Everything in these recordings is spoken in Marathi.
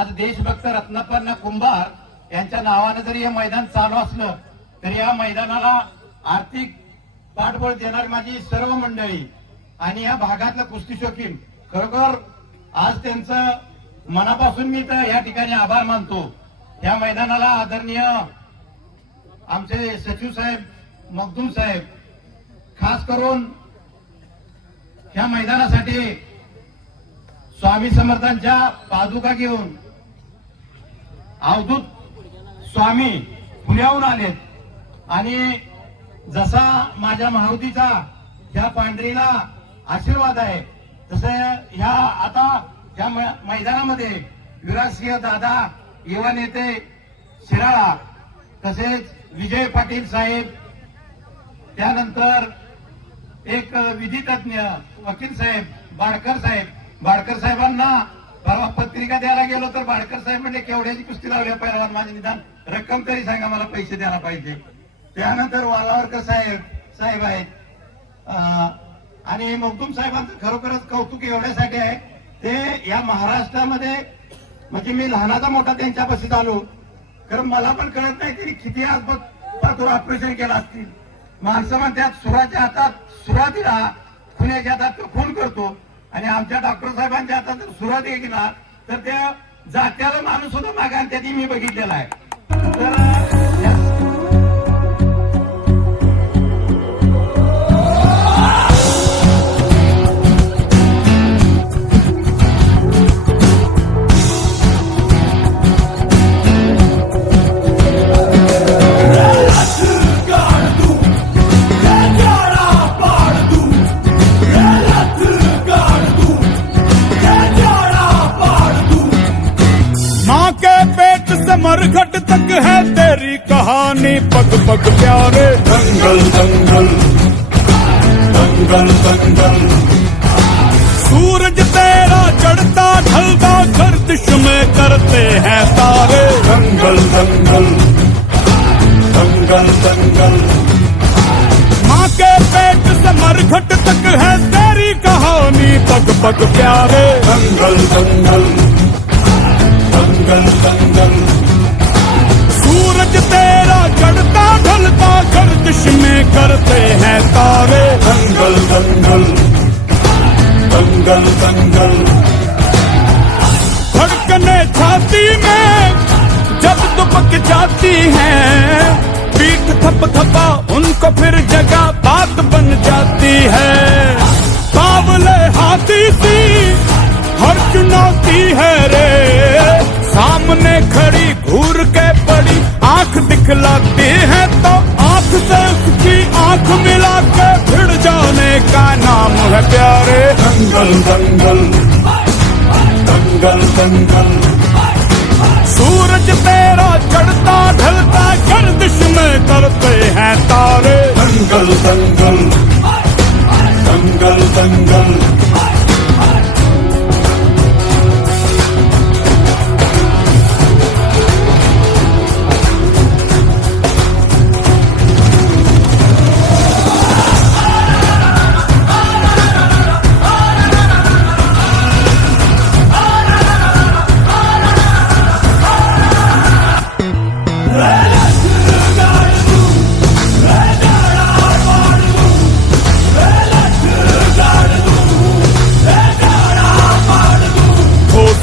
आज देशभक्त रत्नपर्ण कुंभार यांच्या नावानं जरी हे मैदान चालू असलं तरी या मैदानाला आर्थिक पाठबळ देणारी माझी सर्व मंडळी आणि या भागातलं कुस्ती शोकीन. खरोखर आज त्यांचं मनापासून मी तर या ठिकाणी आभार मानतो. या मैदानाला आदरणीय आमचे सचिव साहेब मखदूम साहेब खास करून ह्या मैदानासाठी स्वामी समर्थांच्या पादुका घेऊन अवधूत स्वामी पुण्याहून आलेत. आणि जसा माझ्या महावतीचा ह्या पांढरीला आशीर्वाद आहे तसं ह्या आता ह्या मै- मैदानामध्ये विराजसिंह दादा युवा नेते शिराळा तसेच विजय पाटील साहेब त्यानंतर एक विधीतज्ञ वकील साहेब बाडकर साहेब. बाडकर साहेबांना परवा पत्रिका द्यायला गेलो तर बाळकर साहेब म्हणजे केवढ्याची कुस्ती लावली पहिलवान? माझे निदान रक्कम तरी सांगा मला पैसे द्यायला पाहिजे. त्यानंतर वालावरकर साहेब साहेब आहेत. अं, आणि मगदूम साहेबांचं खरोखरच कौतुक एवढ्यासाठी आहे. ते या महाराष्ट्रामध्ये म्हणजे मी लहानाचा मोठा त्यांच्या बसीत आलो कारण मला पण कळत नाही तरी किती आज पातूर ऑपरेशन केलं असतील. माणसं म्हणतात सुराच्या हातात सुरुवातीला खुण्याच्या हातात तो खून करतो. आणि आमच्या डॉक्टर साहेबांच्या आता जर सुरुवात गेला तर त्या जात्याला माणूस सुद्धा मागा त्याची मी बघितलेला आहे. तर मरघट तक है तेरी कहानी। पग पग प्यारे। दंगल दंगल। दंगल दंगल। सूरज तेरा चढ़ता ढलता गर्दिश में करते हैं। दंगल दंगल धड़कने छाती में जब दुबक जाती है, पीठ थप थपा उनको फिर जगह बात बन जाती है। बावले हाथी सी हर चुनौती है रे। सामने खड़ी घूर के पड़ी आँख दिखलाती है। సంఘం సంఘం సంఘం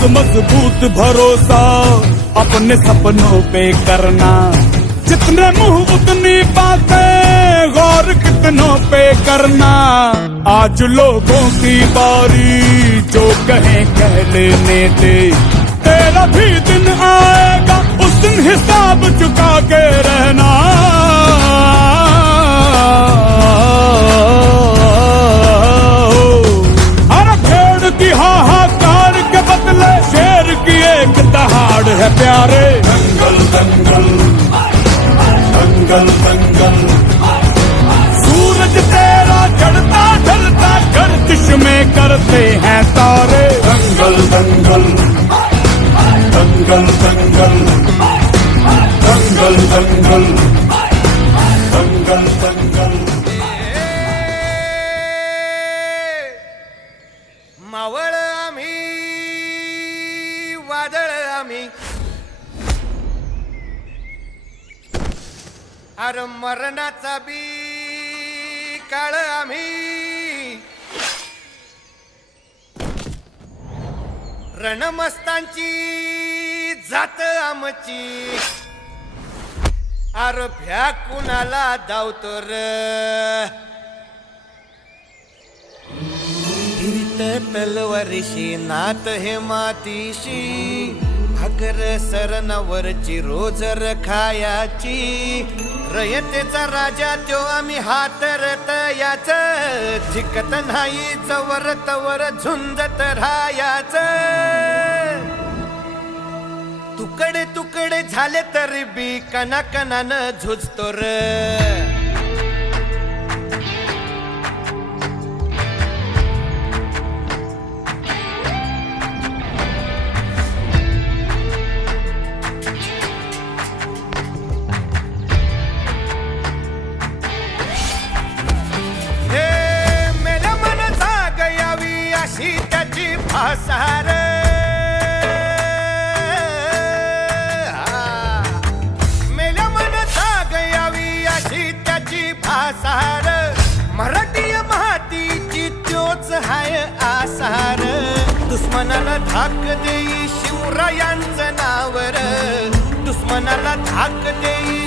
मजबूत भरोसा अपने सपनों पे करना। जितने मुंह उतनी बातें गौर कितनों पे करना। आज लोगों की बारी जो कहें कह लेने दे। तेरा भी दिन आएगा उस दिन हिसाब दंगल दंगल दंगल सूरज तेरा चढ़ता ढलता गर्दिश में करते हैं तारे। दंगल दंगल दंगल दंगल दंगल दंगल दंगल दंगल। मावळ आम्ही वादळ आम्ही अरे मरणाचा बी काळ आम्ही. रणमस्तांची जात आमची. अर भ्या कुणाला धावतो र तलवारीशी नात हे मातीशी. भाकर सरनवरची रोजर रखायाची रयतेचा राजा त्यो आम्ही हातरत याच. झिकत नाही जवर तवर झुंजत राहायाच. तुकडे तुकडे झाले तरी बी कना कनानं झुजतो र. त्याची भासार हा. मेल्या मन जाग यावी अशी त्याची भासार मराठी मातीची त्योच हाय आसार. दुश्मनाला धाक देई शिवरायांचं नावर. दुश्मनाला धाक देई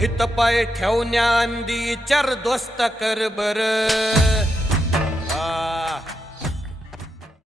हित पाय ठेवण्या अंदी चार दोस्त कर बर.